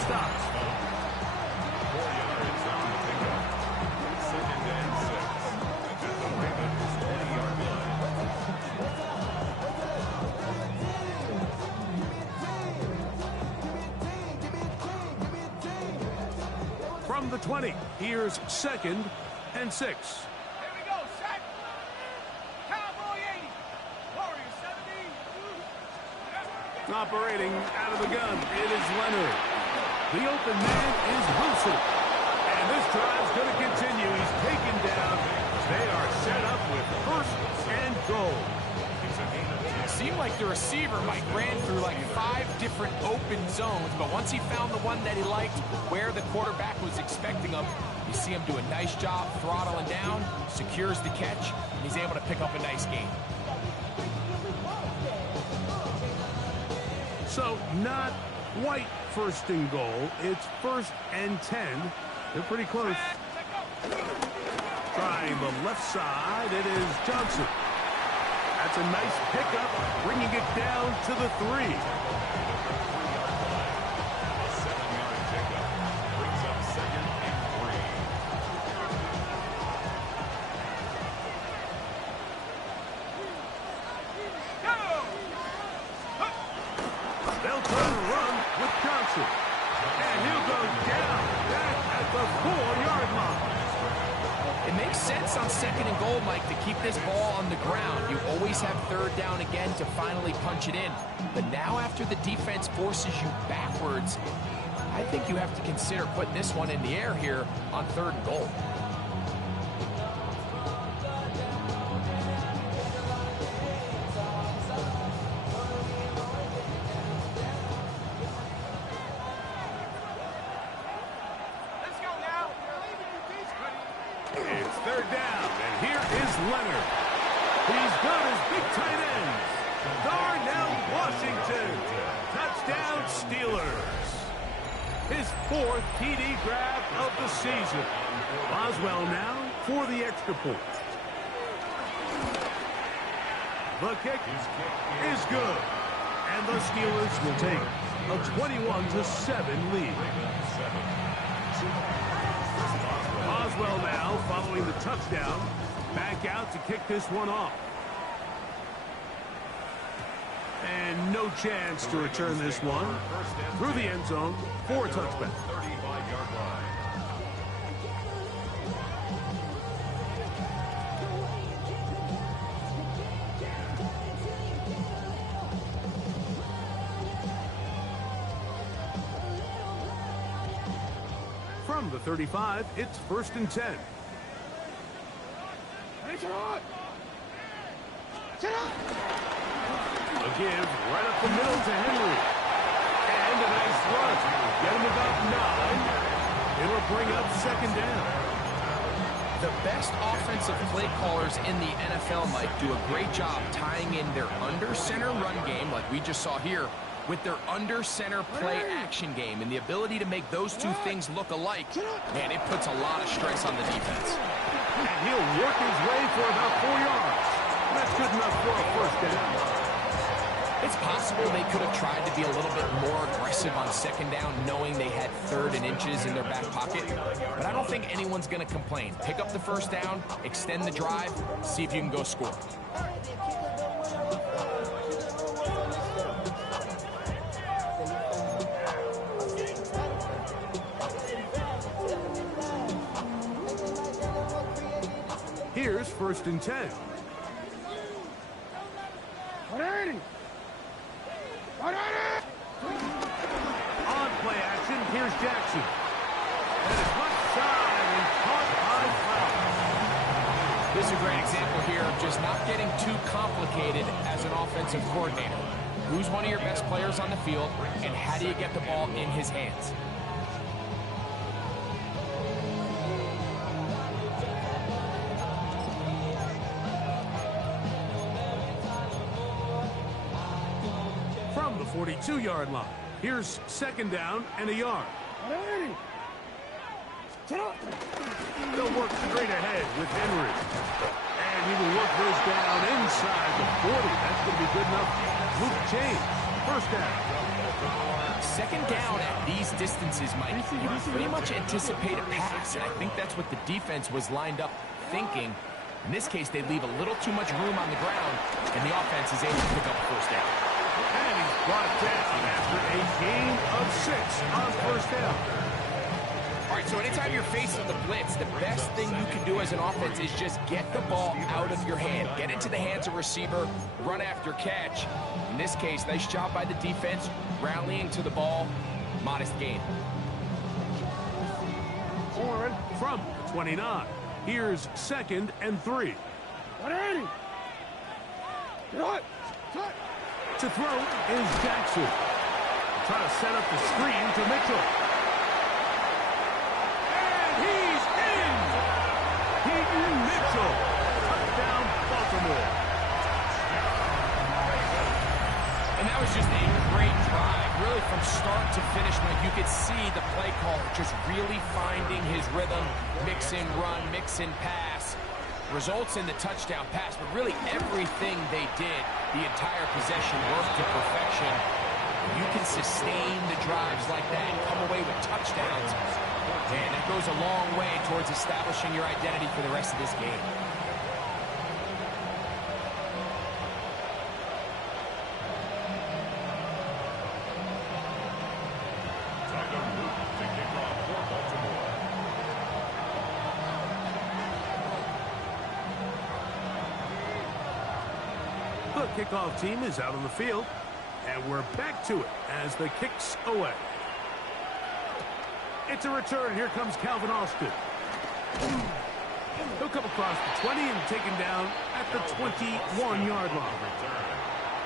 stops. 4 yards on the pickup. 2nd and 6. At the Ravens' 20-yard line. From the 20, here's 2nd and 6. Here we go, set. Cowboy 80. Warrior 70. Operating out of the gun, it is Leonard. The open man is Wilson. And this drive's going to continue. He's taken down. They are set up with 1st and goal. It seemed like the receiver, Mike, ran through like 5 different open zones, but once he found the one that he liked, where the quarterback was expecting him, you see him do a nice job throttling down, secures the catch, and he's able to pick up a nice gain. So not quite 1st and goal. It's 1st and 10. They're pretty close. Trying the left side, it is Johnson. That's a nice pickup, bringing it down to the 3. A 7-yard pickup brings up 2nd and 3. They'll try to run with Johnson. And he'll go down back at the 4-yard line. It makes sense on 2nd and goal, Mike, to keep this ball on the ground. You always have 3rd down again to finally punch it in. But now after the defense forces you backwards, I think you have to consider putting this one in the air here on 3rd and goal. It's 3rd down, and here is Leonard. He's got his big tight ends. Darnell Washington. Touchdown Steelers. His 4th TD grab of the season. Boswell now for the extra point. The kick is good. And the Steelers will take a 21-7 lead. Boswell now following the touchdown. Back out to kick this one off. And no chance to return this one. Through the end zone for a touchback. 35-yard line. From the 35, it's 1st and 10. A give right up the middle to Henry. And a nice run. Get him about 9. It'll bring up 2nd down. The best offensive play callers in the NFL, Mike, do a great job tying in their under-center run game, like we just saw here, with their under-center play action game. And the ability to make those 2 things look alike, man, it puts a lot of stress on the defense. And he'll work his way for about 4 yards. That's good enough for a 1st down. It's possible they could have tried to be a little bit more aggressive on 2nd down, knowing they had 3rd and inches in their back pocket. But I don't think anyone's going to complain. Pick up the 1st down, extend the drive, see if you can go score. Here's 1st and 10. On play action, here's Jackson. And it's left side and caught by Powell. This is a great example here of just not getting too complicated as an offensive coordinator. Who's one of your best players on the field, and how do you get the ball in his hands? From the 42-yard line, here's 2nd down and a yard. They'll work straight ahead with Henry. And he will work those down inside the 40. That's going to be good enough. Luke James first down. Second down at these distances, Mike, you pretty much anticipate a pass, and I think that's what the defense was lined up thinking. In this case, they leave a little too much room on the ground, and the offense is able to pick up a first down. And he's brought down after a gain of 6 on first down. All right, so anytime you're facing the blitz, the best thing you can do as an offense is just get the ball out of your hand. Get into the hands of receiver, run after catch. In this case, nice job by the defense, rallying to the ball, modest gain. Warren from the 29. Here's 2nd and 3. 180. To throw is Jackson. Trying to set up the screen to Mitchell. And he's in! Keaton Mitchell. Touchdown, Baltimore. And that was just a great drive, really from start to finish, Mike. You could see the play caller just really finding his rhythm, mix in run, mix in pass. Results in the touchdown pass, but really everything they did, the entire possession worked to perfection. You can sustain the drives like that and come away with touchdowns, and that goes a long way towards establishing your identity for the rest of this game. The kickoff team is out on the field, and we're back to it as the kick's away. It's a return. Here comes Calvin Austin. He'll come across the 20 and taken down at the 21-yard line.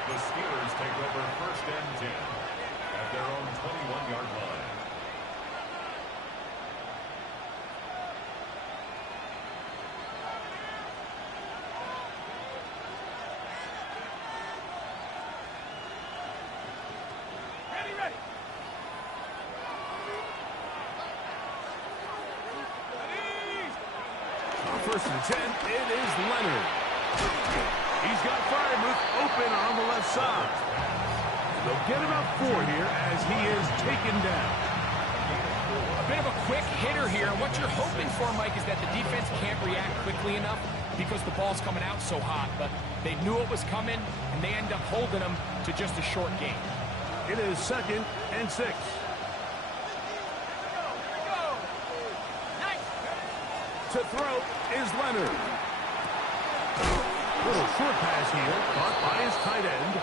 The Steelers take over 1st and 10 at their own 21-yard line. First and 10, it is Leonard. He's got Freiermuth open on the left side. They'll get about 4 here as he is taken down. A bit of a quick hitter here, and what you're hoping for, Mike, is that the defense can't react quickly enough because the ball's coming out so hot, but they knew it was coming, and they end up holding them to just a short gain. It is 2nd and 6. To throw is Leonard. Little short pass here, caught by his tight end.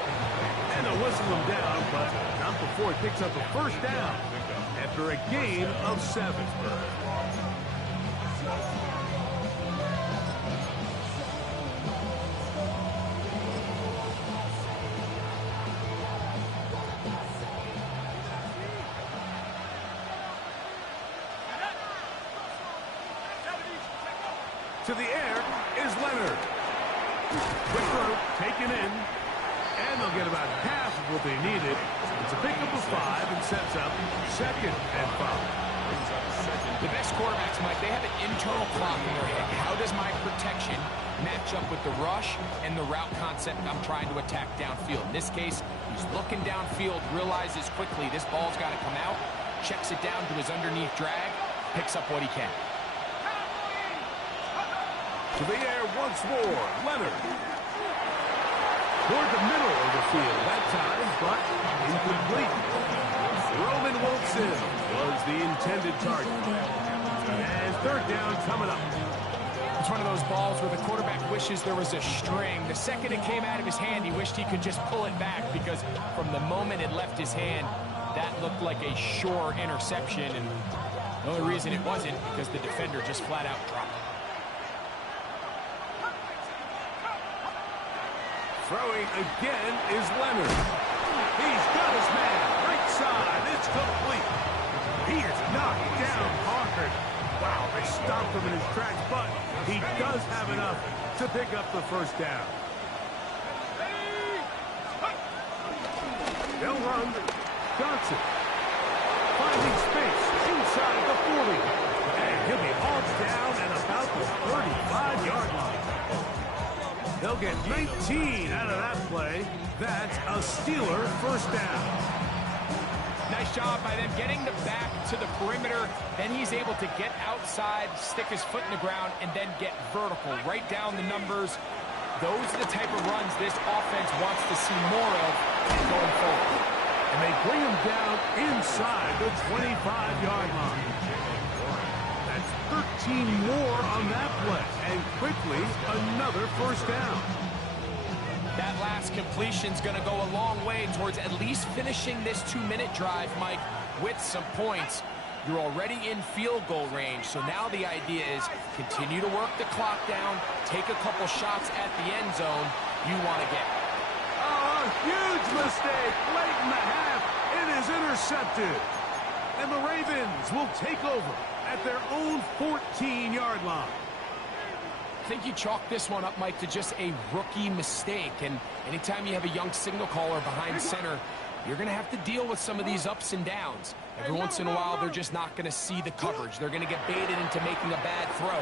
And they'll whistle him down, but not before he picks up a first down after a gain of 7. To the air is Leonard. Quick throw, taken in, and they'll get about half of what they needed. It's a pickup of 5 and sets up 2nd and 5. The best quarterbacks, Mike, they have an internal clock in their head. How does my protection match up with the rush and the route concept I'm trying to attack downfield? In this case, he's looking downfield, realizes quickly this ball's got to come out, checks it down to his underneath drag, picks up what he can. To the air once more, Leonard. Toward the middle of the field that time, but incomplete. Roman Wilson was the intended target. And 3rd down coming up. It's one of those balls where the quarterback wishes there was a string. The second it came out of his hand, he wished he could just pull it back because from the moment it left his hand, that looked like a sure interception. And the only reason it wasn't because the defender just flat out dropped it. Throwing again is Leonard. He's got his man. Right side. It's complete. He is knocked down hard. Wow, they stopped him in his tracks, but he does have enough to pick up the first down. They'll run. Johnson. Finding space inside the 40. And he'll be hauled down at about the 35-yard line. They'll get 19 out of that play. That's a Steeler first down. Nice job by them getting the back to the perimeter. Then he's able to get outside, stick his foot in the ground, and then get vertical. Right down the numbers. Those are the type of runs this offense wants to see more of going forward. And they bring him down inside the 25-yard line. That's 13 more on that play. And quickly, another first down. That last completion's going to go a long way towards at least finishing this 2-minute drive, Mike, with some points. You're already in field goal range, so now the idea is continue to work the clock down, take a couple shots at the end zone you want to get. Oh, a huge mistake late in the half. It is intercepted. And the Ravens will take over at their own 14-yard line. I think you chalk this one up, Mike, to just a rookie mistake. And anytime you have a young signal caller behind center, you're going to have to deal with some of these ups and downs. Every once in a while, they're just not going to see the coverage. They're going to get baited into making a bad throw.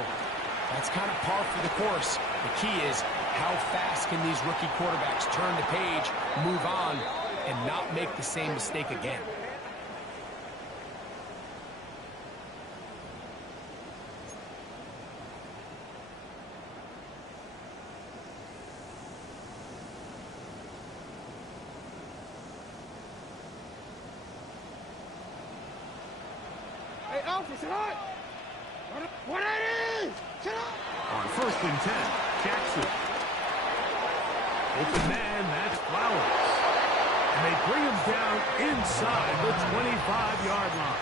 That's kind of par for the course. The key is how fast can these rookie quarterbacks turn the page, move on, and not make the same mistake again. Hey, Alfred, sit on! What it is? Sit on! On 1st and 10, Jackson. Open man, that's Flowers. And they bring him down inside the 25-yard line.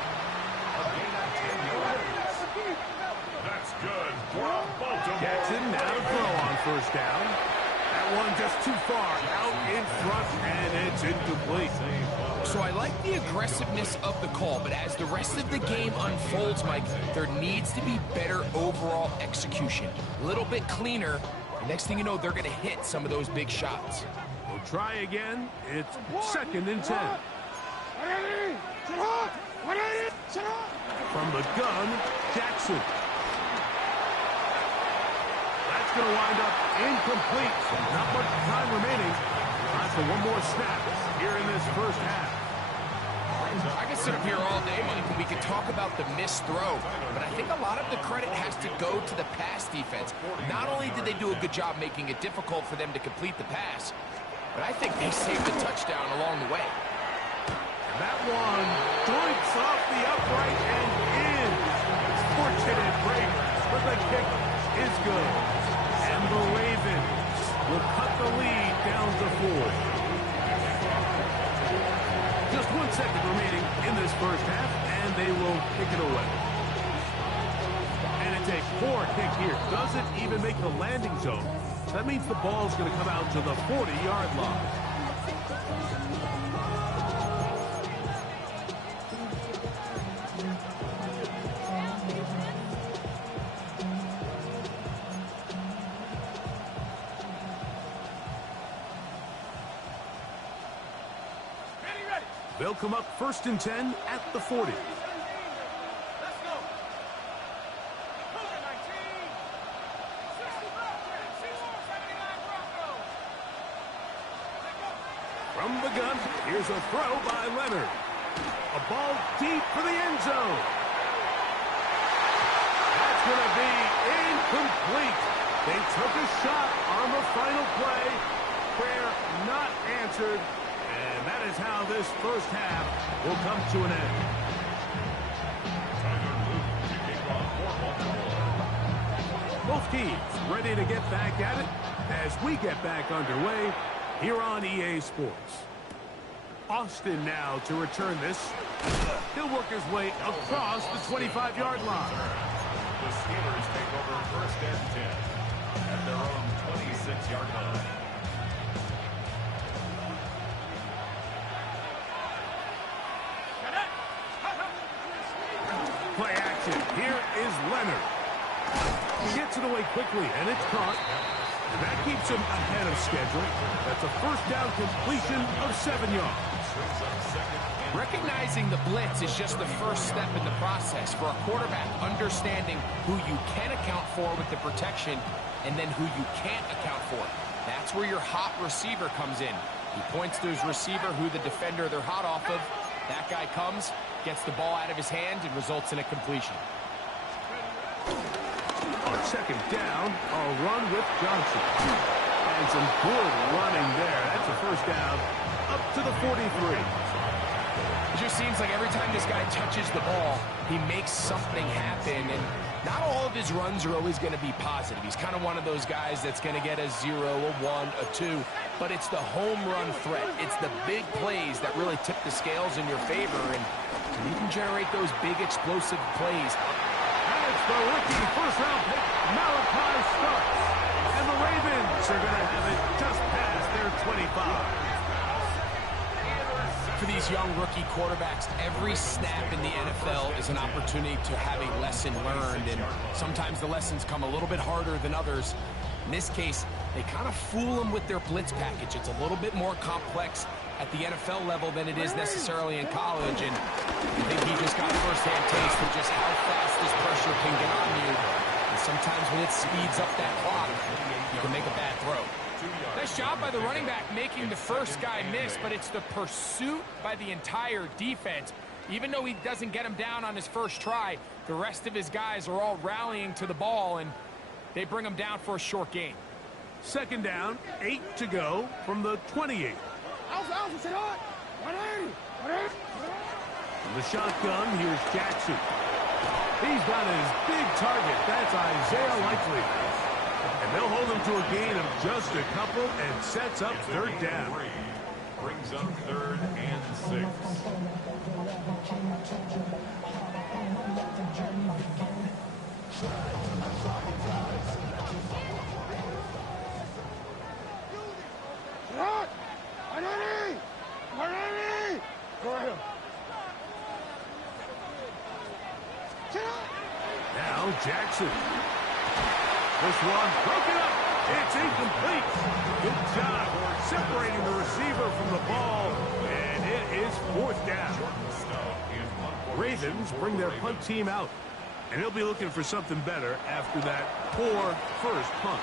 That's good. Baltimore. Jackson now to throw on 1st down. That one just too far out in front, and it's incomplete. So I like the aggressiveness of the call, but as the rest of the game unfolds, Mike, there needs to be better overall execution. A little bit cleaner. The next thing you know, they're going to hit some of those big shots. We'll try again. It's 2nd and 10. From the gun, Jackson. That's going to wind up incomplete. Not much time remaining. Time for one more snap here in this first half. I could sit up here all day, Mike, and we could talk about the missed throw, but I think a lot of the credit has to go to the pass defense. Not only did they do a good job making it difficult for them to complete the pass, but I think they saved the touchdown along the way. And that one joints off the upright and in. Fortunate break, but the kick is good. And the Ravens will cut the lead down to 4. Just 1 second remaining in this first half, and they will kick it away. And it's a poor kick here. Doesn't even make the landing zone. That means the ball's going to come out to the 40-yard line. They'll come up 1st and 10 at the 40. Let's go! Cougar 19! 79 Broncos! From the gun, here's a throw by Leonard. A ball deep for the end zone. That's going to be incomplete. They took a shot on the final play. Prayer not answered. And that is how this first half will come to an end. Both teams ready to get back at it as we get back underway here on EA Sports. Austin now to return this. He'll work his way across the 25-yard line. The Steelers take over 1st and 10 at their own 26-yard line. Play action. Here is Leonard. He gets it away quickly, and it's caught. And that keeps him ahead of schedule. That's a 1st down completion of 7 yards. Recognizing the blitz is just the first step in the process for a quarterback understanding who you can account for with the protection and then who you can't account for. That's where your hot receiver comes in. He points to his receiver, who the defender they're hot off of. That guy comes, gets the ball out of his hand, and results in a completion. On second down, a run with Johnson. And some good running there. That's a first down up to the 43. It just seems like every time this guy touches the ball, he makes something happen. And not all of his runs are always going to be positive. He's kind of one of those guys that's going to get a 0, a 1, a 2. But it's the home run threat. It's the big plays that really tip the scales in your favor. And you can generate those big explosive plays. And it's the rookie first-round pick, Malachi Starks. And the Ravens are going to have it just past their 25. For these young rookie quarterbacks, every snap in the NFL is an opportunity to have a lesson learned, and sometimes the lessons come a little bit harder than others. In this case, they kind of fool them with their blitz package. It's a little bit more complex at the NFL level than it is necessarily in college, and I think he just got first-hand taste of just how fast this pressure can get on you. And sometimes when it speeds up that clock, you can make a bad throw. Nice job by the running back making the first guy miss, but it's the pursuit by the entire defense. Even though he doesn't get him down on his first try, the rest of his guys are all rallying to the ball, and they bring him down for a short gain. Second down, 8 to go from the 28. Alpha, sit on! 180! From the shotgun, here's Jackson. He's got his big target. That's Isaiah Likely. And they'll hold him to a gain of just a couple and sets up third down. Brings up 3rd and 6. Shot! 180! 180! Go ahead. Sit on! Now Jackson. This one broken up. It's incomplete. Good job separating the receiver from the ball, and it is 4th down. Ravens bring their punt team out, and he'll be looking for something better after that poor first punt.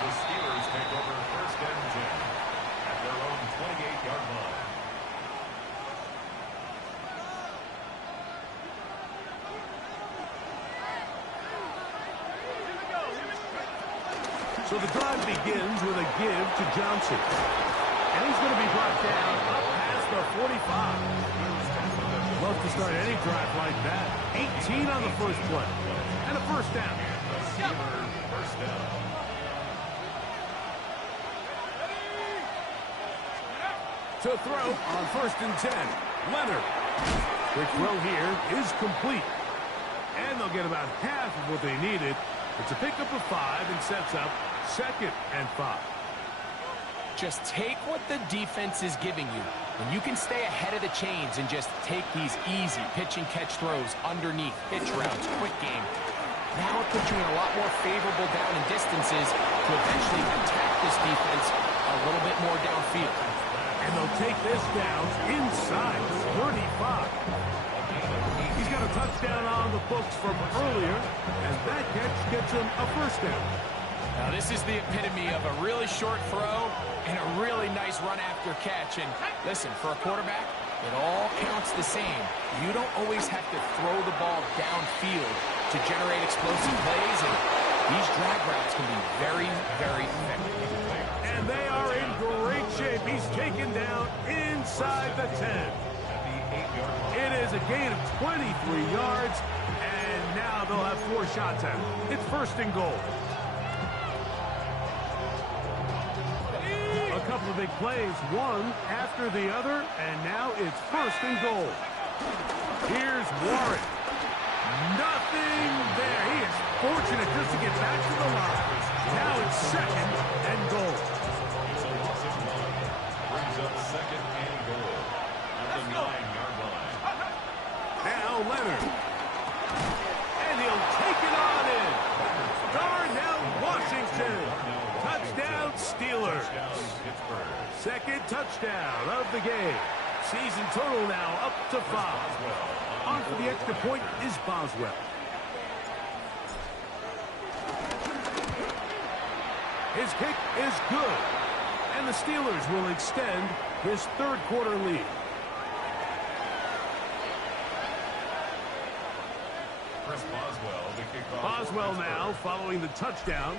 The Steelers take over 1st and 10 at their own 28-yard line. So the drive begins with a give to Johnson. And he's going to be brought down up past the 45. Love to start any drive like that. 18 on the first play. And a first down. First down. To throw on 1st and 10. Leonard. Quick throw here is complete. And they'll get about half of what they needed. It's a pickup of 5 and sets up 2nd and 5. Just take what the defense is giving you. When you can stay ahead of the chains and just take these easy pitch and catch throws underneath, pitch routes, quick game, now it puts you in a lot more favorable down and distances to eventually attack this defense a little bit more downfield. And they'll take this down inside the 35. He's got a touchdown on the books from earlier, as that catch gets him a first down. Now this is the epitome of a really short throw and a really nice run after catch. And listen, for a quarterback, it all counts the same. You don't always have to throw the ball downfield to generate explosive plays, and these drag routes can be very, very effective. And they are in great shape. He's taken down inside the 10. It is a gain of 23 yards, and now they'll have 4 shots at it. It's 1st and goal. A couple of big plays, one after the other, and now it's 1st and goal. Here's Warren. Nothing there. He is fortunate just to get back to the line. Now it's 2nd and goal. Brings up 2nd and goal at the 9-yard line. Now Leonard. And he'll take it on in. Darnell Washington. Touchdown Steelers. 2nd touchdown of the game. Season total now up to 5. On for the extra point is Boswell. His kick is good. And the Steelers will extend this third quarter lead. Chris Boswell, the kickoff. Boswell now following the touchdown.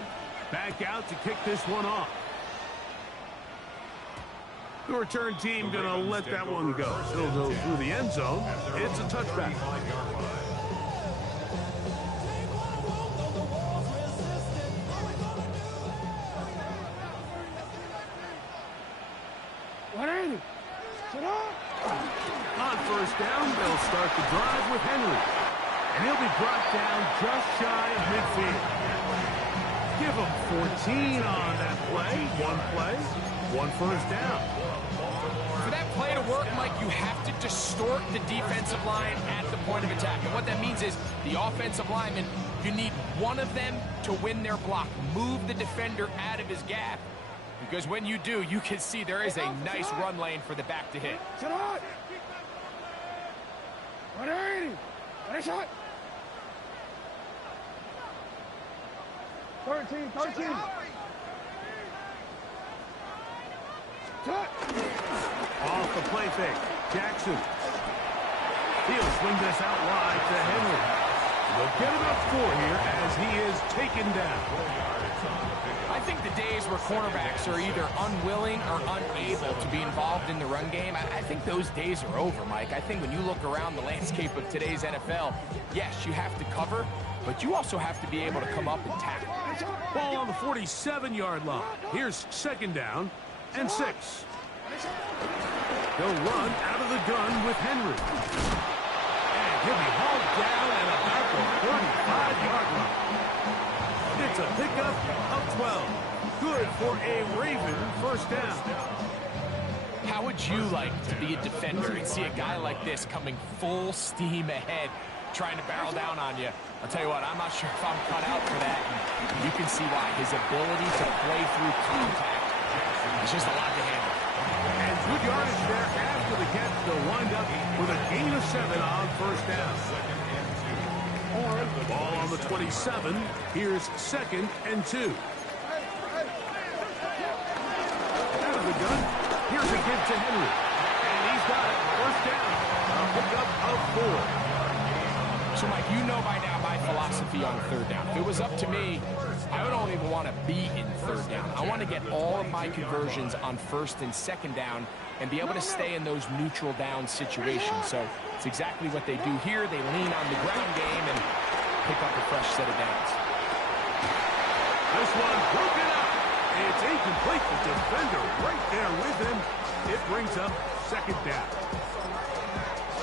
Back out to kick this one off. The return team going to let that one go. It'll go through the end zone. It's a touchback. On first down, they'll start the drive with Henry. And he'll be brought down just shy of midfield. Give him 14 on that play, one first down. For that play to work, Mike, you have to distort the defensive line at the point of attack. And what that means is the offensive lineman, you need one of them to win their block. Move the defender out of his gap. Because when you do, you can see there is a nice run lane for the back to hit. Shot. 13. Off the play fake. Jackson. He'll swing this out wide to Henry. They'll get about 4 here as he is taken down. I think the days where cornerbacks are either unwilling or unable to be involved in the run game, I think those days are over, Mike. I think when you look around the landscape of today's NFL, yes, you have to cover, but you also have to be able to come up and tackle. Ball on the 47-yard line. Here's second down and 6. They'll run out of the gun with Henry. And he'll be hauled down at about the 45-yard line. It's a pickup of 12. Good for a Raven first down. How would you like to be a defender and see a guy like this coming full steam ahead, trying to barrel down on you? I'll tell you what, I'm not sure if I'm cut out for that. And you can see why. His ability to play through contact is just a lot to handle. And good yardage there after the catch. They'll wind up with a gain of 7 on first down. Ball on the 27. Here's second and 2. Out of the gun. Here's a give to Henry. And he's got it. First down. A pickup of 4. So, Mike, you know by now my philosophy on third down. If it was up to me, I don't even want to be in third down. I want to get all of my conversions on first and second down and be able to stay in those neutral down situations. So it's exactly what they do here. They lean on the ground game and pick up a fresh set of downs. This one broken up. It's incomplete. The defender right there with him. It brings up second down.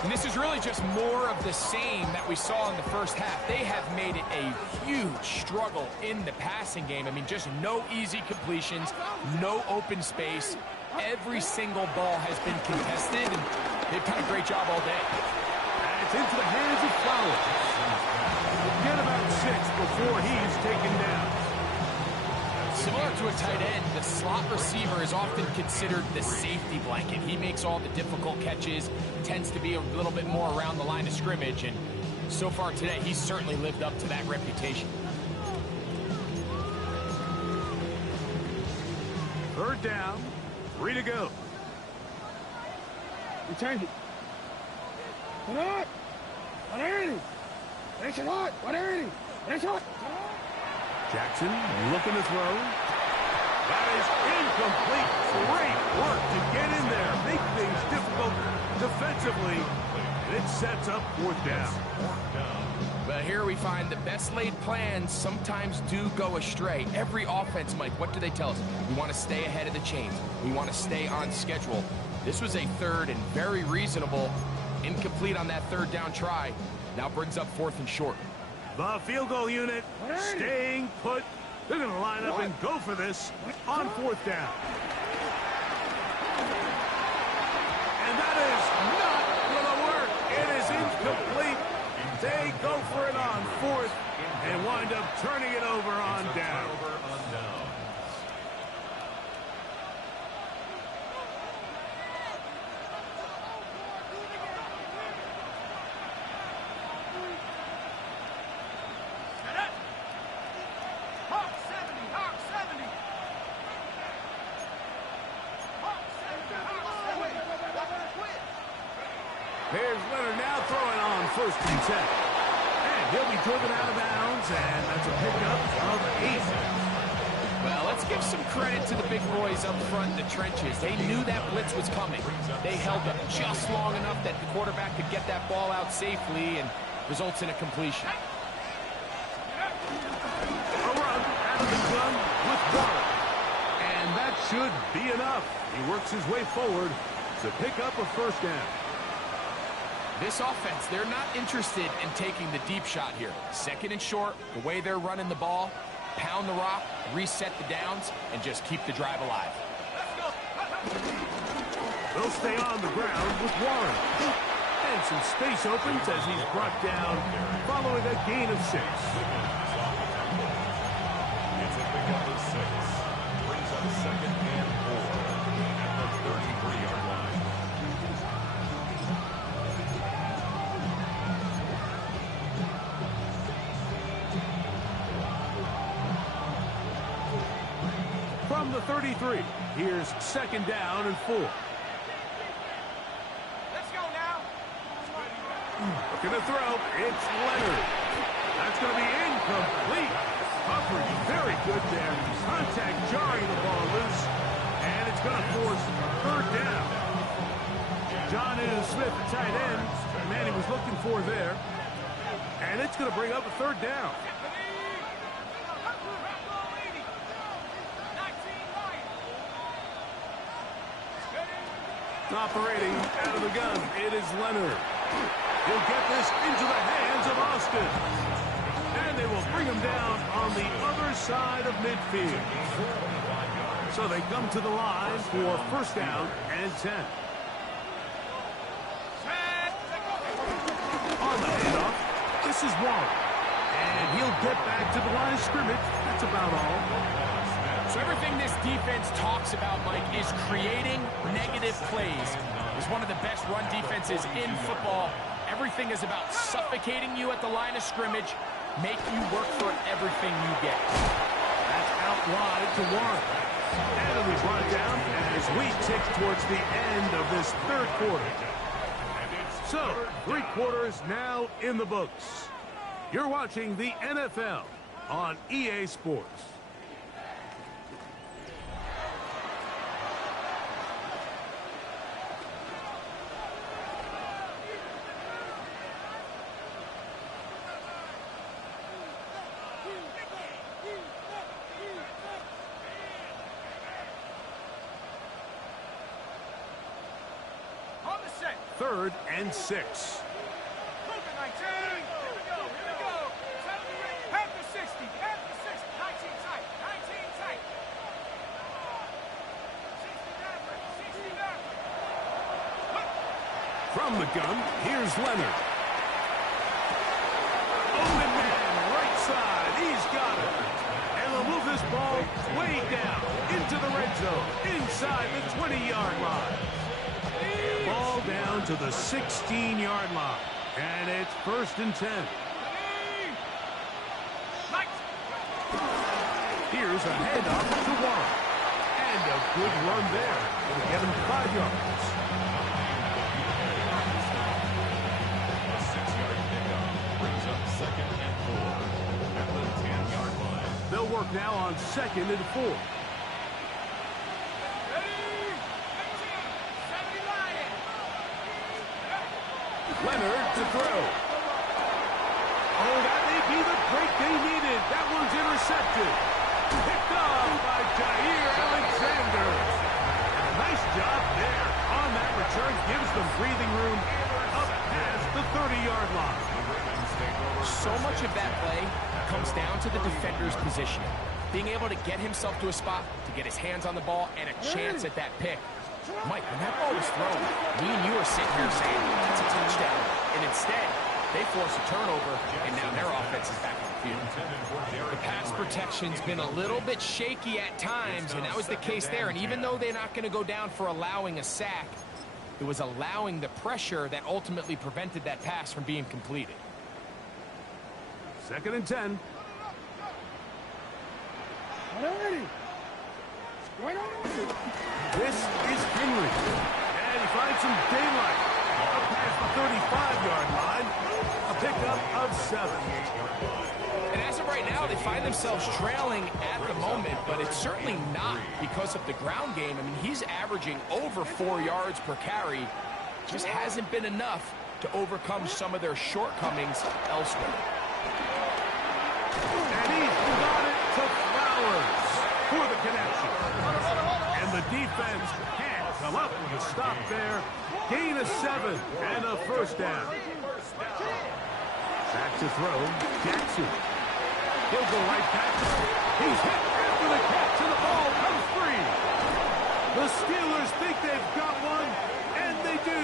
And this is really just more of the same that we saw in the first half. They have made it a huge struggle in the passing game. I mean, just no easy completions, no open space. Every single ball has been contested, and they've done a great job all day. And it's into the hands of Flowers. Get about 6 before he's taken down. Similar to a tight end, the slot receiver is often considered the safety blanket. He makes all the difficult catches, tends to be a little bit more around the line of scrimmage, and so far today, he's certainly lived up to that reputation. Third down, 3 to go. You change it. Come on. 180. That's a lot. 180. That's a lot. Jackson looking to throw. That is incomplete. Great work to get in there. Make things difficult defensively. And it sets up fourth down. But here we find the best laid plans sometimes do go astray. Every offense, Mike, what do they tell us? We want to stay ahead of the chains. We want to stay on schedule. This was a third and very reasonable. Incomplete on that third down try. Now brings up fourth and short. The field goal unit staying put. They're going to line up and go for this on fourth down. And that is not going to work. It is incomplete. They go for it on fourth and wind up turning it over on down. throwing on 1st and 10. And he'll be driven out of bounds, and that's a pickup of 8. Well, let's give some credit to the big boys up front in the trenches. They knew that blitz was coming. They held up just long enough that the quarterback could get that ball out safely and results in a completion. A run out of the gun with Warren. And that should be enough. He works his way forward to pick up a 1st down. This offense, they're not interested in taking the deep shot here. 2nd and short, the way they're running the ball, pound the rock, reset the downs, and just keep the drive alive. They'll stay on the ground with Warren. And some space opens as he's brought down following a gain of 6. It's a pickup of 6. Brings up 2nd and 4 at the 33-yard line. From the 33, here's 2nd down and 4. Let's go now. Looking to throw, it's Leonard. That's going to be incomplete. Humphrey, very good there. Contact jarring the ball loose, and it's going to force 3rd down. John Smith, the tight end, the man he was looking for there. And it's going to bring up a 3rd down. Operating out of the gun, it is Leonard. He'll get this into the hands of Austin. And they will bring him down on the other side of midfield. So they come to the line for 1st down and 10. On the handoff, this is Warren. And he'll get back to the line of scrimmage. That's about all. So everything this defense talks about, Mike, is creating negative plays. It's one of the best run defenses in football. Everything is about suffocating you at the line of scrimmage, make you work for everything you get. That's out wide to Warren. And it'll be brought down as we tick towards the end of this 3rd quarter. So, 3 quarters now in the books. You're watching the NFL on EA Sports. On the set. 3rd and 6. Here we go. Half the 60. 19 tight. 19 tight. 60 From the gun, here's Leonard. Open man, right side. He's got it. And they'll move this ball way down into the red zone, inside the 20-yard line. Ball down to the 16-yard line. And it's 1st and 10. Here's a handoff to Warren. And a good run there. It'll get him 5 yards. A 6-yard pickup brings up 2nd and 4 at the 10-yard line. They'll work now on 2nd and 4. Leonard to throw. Oh, that may be the break they needed. That one's intercepted. Picked off by Jair Alexander. And a nice job there on that return. Gives them breathing room up past the 30-yard line. So much of that play comes down to the defender's positioning. Being able to get himself to a spot, to get his hands on the ball, and a chance at that pick. Mike, when that ball was thrown, me and you are sitting here saying, that's a touchdown. And instead, they force a turnover, and now their offense is back on the field. The pass protection's been a little bit shaky at times, and that was the case there. And even though they're not going to go down for allowing a sack, it was allowing the pressure that ultimately prevented that pass from being completed. 2nd and 10. This is Henry. And he finds some daylight. A past the 35-yard line. A pickup of 7. And as of right now, they find themselves trailing at the moment, but it's certainly not because of the ground game. I mean, he's averaging over 4 yards per carry. Just hasn't been enough to overcome some of their shortcomings elsewhere. And he's got it to Flowers for the connection. And the defense can't come up with a stop there. Gain of 7 and a first down. Back to throw, Jackson. He'll go right back. He's hit after the catch, and the ball comes free. The Steelers think they've got one, and they do.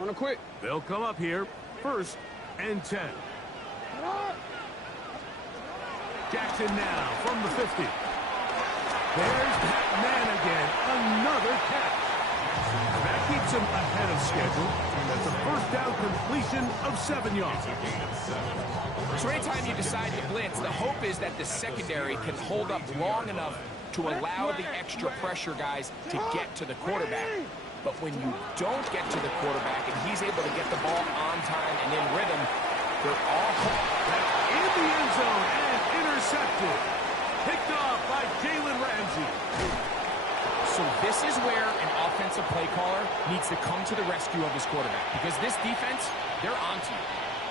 On a quick. They'll come up here, 1st and 10. Jackson now from the 50. There's Pat Mannigan, another catch. That keeps him ahead of schedule. That's a first down completion of 7 yards. So anytime you decide to blitz, the hope is that the secondary can hold up long enough to allow the extra pressure guys to get to the quarterback. But when you don't get to the quarterback and he's able to get the ball on time and in rhythm, they're all in the end zone and intercepted. Picked off by Jalen Ramsey. So this is where an offensive play caller needs to come to the rescue of his quarterback, because this defense, they're onto you.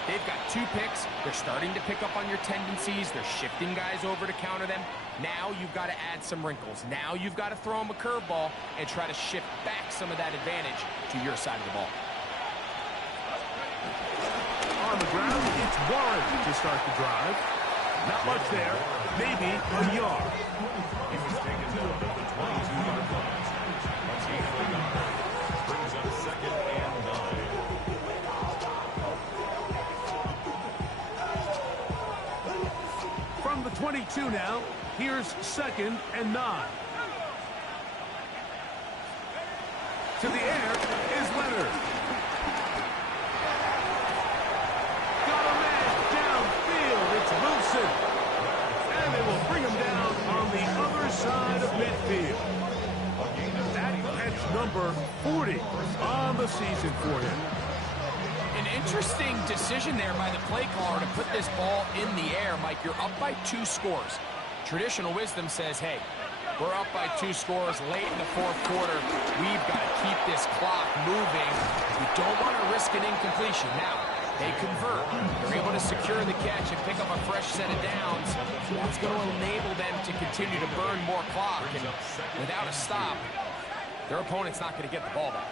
They've got 2 picks. They're starting to pick up on your tendencies. They're shifting guys over to counter them. Now you've got to add some wrinkles. Now you've got to throw them a curveball and try to shift back some of that advantage to your side of the ball. On the ground, it's Warren to start the drive. Not much there. Maybe a yard. He was taken down at the 22-yard line. A gain of a yard. Brings up 2nd and 9. From the 22 now, here's 2nd and 9. To the air is Leonard. Got a man downfield. It's Wilson. And they will bring him down on the other side of midfield. That catch number 40 on the season for him. An interesting decision there by the play caller to put this ball in the air. Mike, you're up by 2 scores. Traditional wisdom says, hey, we're up by 2 scores late in the 4th quarter. We've got to keep this clock moving. We don't want to risk an incompletion. Now, they convert. They're able to secure the catch and pick up a fresh set of downs. That's going to enable them to continue to burn more clock. And without a stop, their opponent's not going to get the ball back.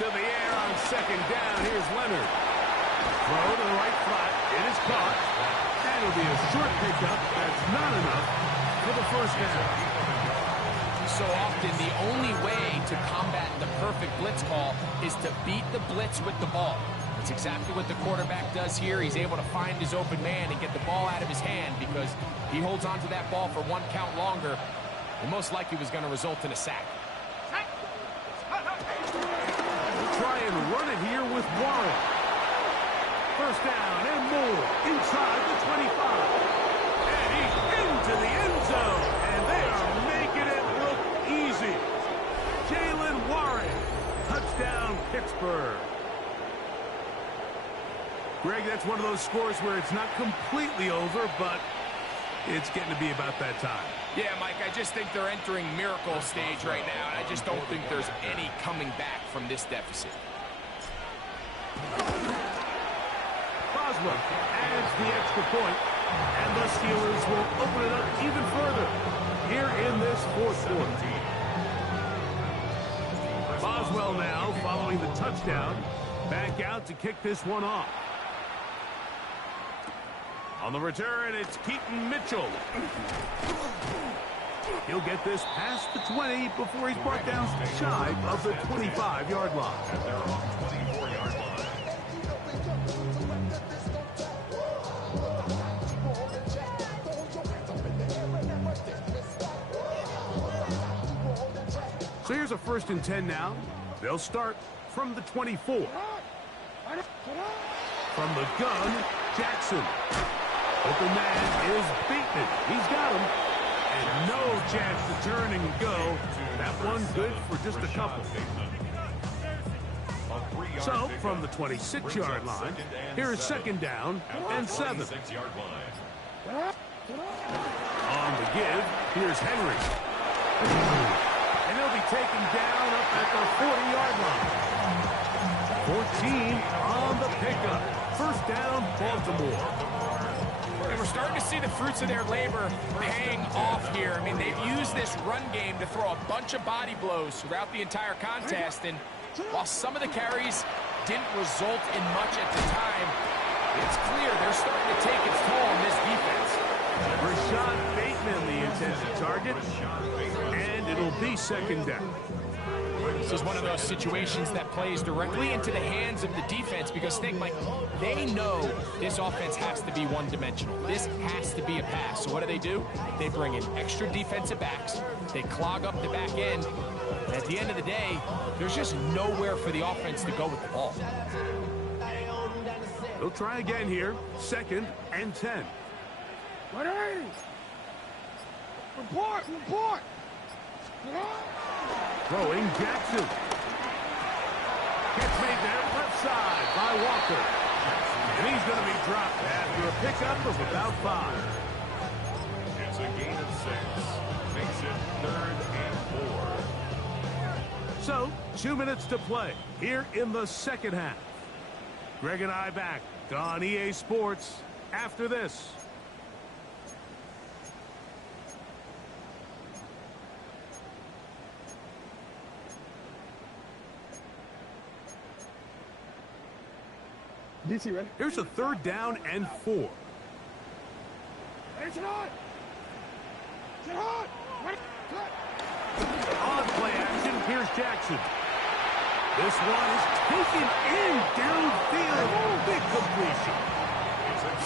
To the air on 2nd down. Here's Leonard. Throw to the right flat. It is caught. That'll be a short pickup. That's not enough for the first down. So often, the only way to combat the perfect blitz call is to beat the blitz with the ball. That's exactly what the quarterback does here. He's able to find his open man and get the ball out of his hand, because he holds on to that ball for 1 count longer, and most likely was going to result in a sack. Try and run it here with Warren. First down and more inside the 25. And he's into the end zone. And they are making it look easy. Jalen Warren. Touchdown, Pittsburgh. Greg, that's one of those scores where it's not completely over, but it's getting to be about that time. Yeah, Mike, I just think they're entering miracle stage right now, and I just don't think there's any coming back from this deficit. Boswell adds the extra point, and the Steelers will open it up even further here in this 4th quarter. Boswell now, following the touchdown, back out to kick this one off. On the return, it's Keaton Mitchell. He'll get this past the 20 before he's brought down shy of the 25-yard line. And they're on 24-yard line. Here's a 1st and 10 now. They'll start from the 24. From the gun, Jackson. Open man is beaten. He's got him. And no chance to turn and go. That one good for just a couple. So, from the 26-yard line, here is 2nd down and 7. On the give, here's Henry. And he'll be taken down up at the 40-yard line. 14 on the pickup. 1st down, Baltimore. And we're starting to see the fruits of their labor paying off here. I mean, they've used this run game to throw a bunch of body blows throughout the entire contest. And while some of the carries didn't result in much at the time, it's clear they're starting to take its toll on this defense. Rashad Bateman, the intended target, and it'll be 2nd down. This is one of those situations that plays directly into the hands of the defense because, think, Mike, they know this offense has to be one-dimensional. This has to be a pass. So what do? They bring in extra defensive backs. They clog up the back end. And at the end of the day, there's just nowhere for the offense to go with the ball. They'll try again here. 2nd and 10. 180. Report. Throwing Jackson. Gets made there, left side by Walker. And he's going to be dropped after a pickup of about 5. It's a gain of 6. Makes it 3rd and 4. So, 2 minutes to play here in the 2nd half. Greg and I back on EA Sports after this. DC ready? Here's a 3rd down and 4. Hey, sit on! On play action, here's Jackson. This one is taken in downfield. Big completion.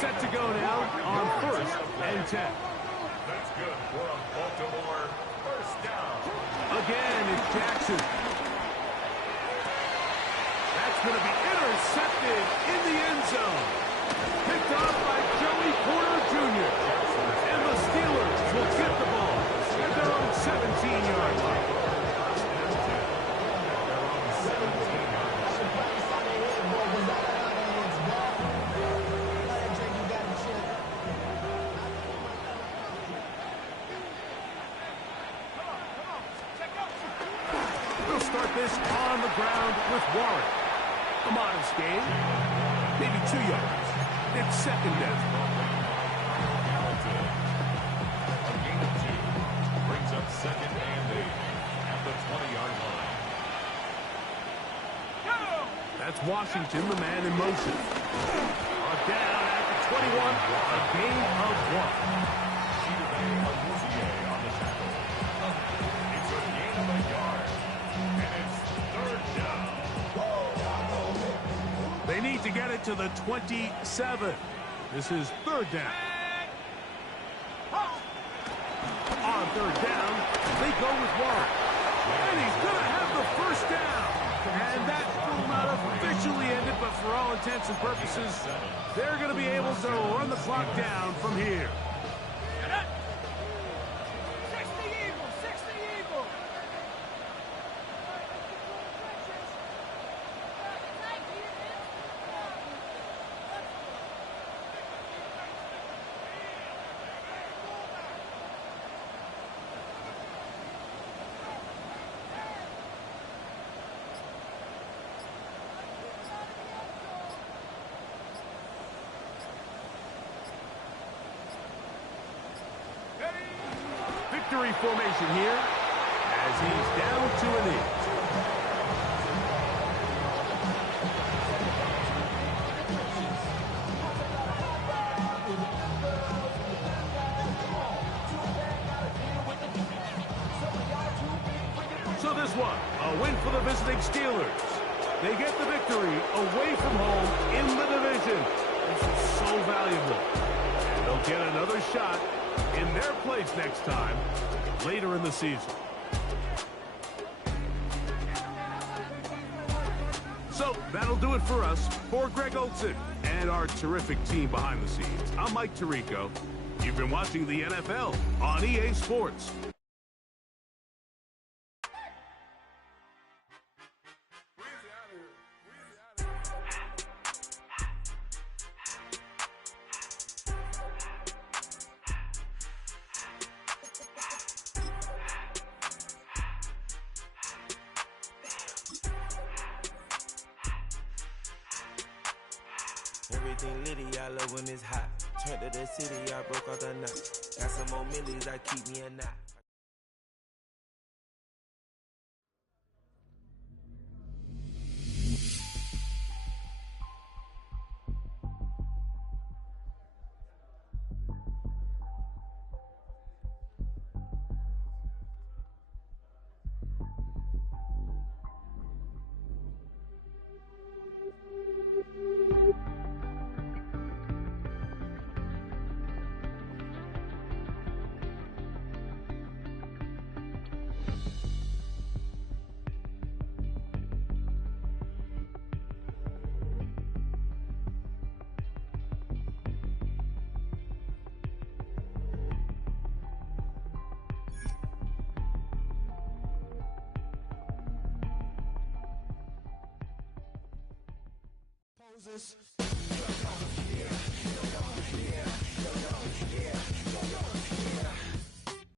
Set to go now on 1st and 10. That's good for a Baltimore 1st down. Again, it's Jackson. That's going to be intercepted in the end zone. Picked off by Joey Porter Jr. And the Steelers will get the ball at their own 17-yard line. We'll start this on the ground with Warren. A modest game, maybe 2 yards. It's 2nd down. A gain of 2 brings up 2nd and 8 at the 20-yard line. That's Washington, the man in motion. Brought down at the 21, a gain of 1. On the tackle. It's a gain of a yard, and it's 3rd down. They need to get it to the 27. This is 3rd down. On 3rd down, they go with Warren. And he's going to have the 1st down. And that will not officially end it, but for all intents and purposes, they're going to be able to run the clock down from here. Victory formation here as he's down to a knee. So this one, a win for the visiting Steelers. They get the victory away from home in the division. This is so valuable. And they'll get another shot in their place next time, later in the season. That'll do it for us. For Greg Olson and our terrific team behind the scenes, I'm Mike Tirico. You've been watching the NFL on EA Sports. Everything litty, I love when it's hot. Turned to the city, I broke out the knot. Got some more millies that keep me a knot. Poses.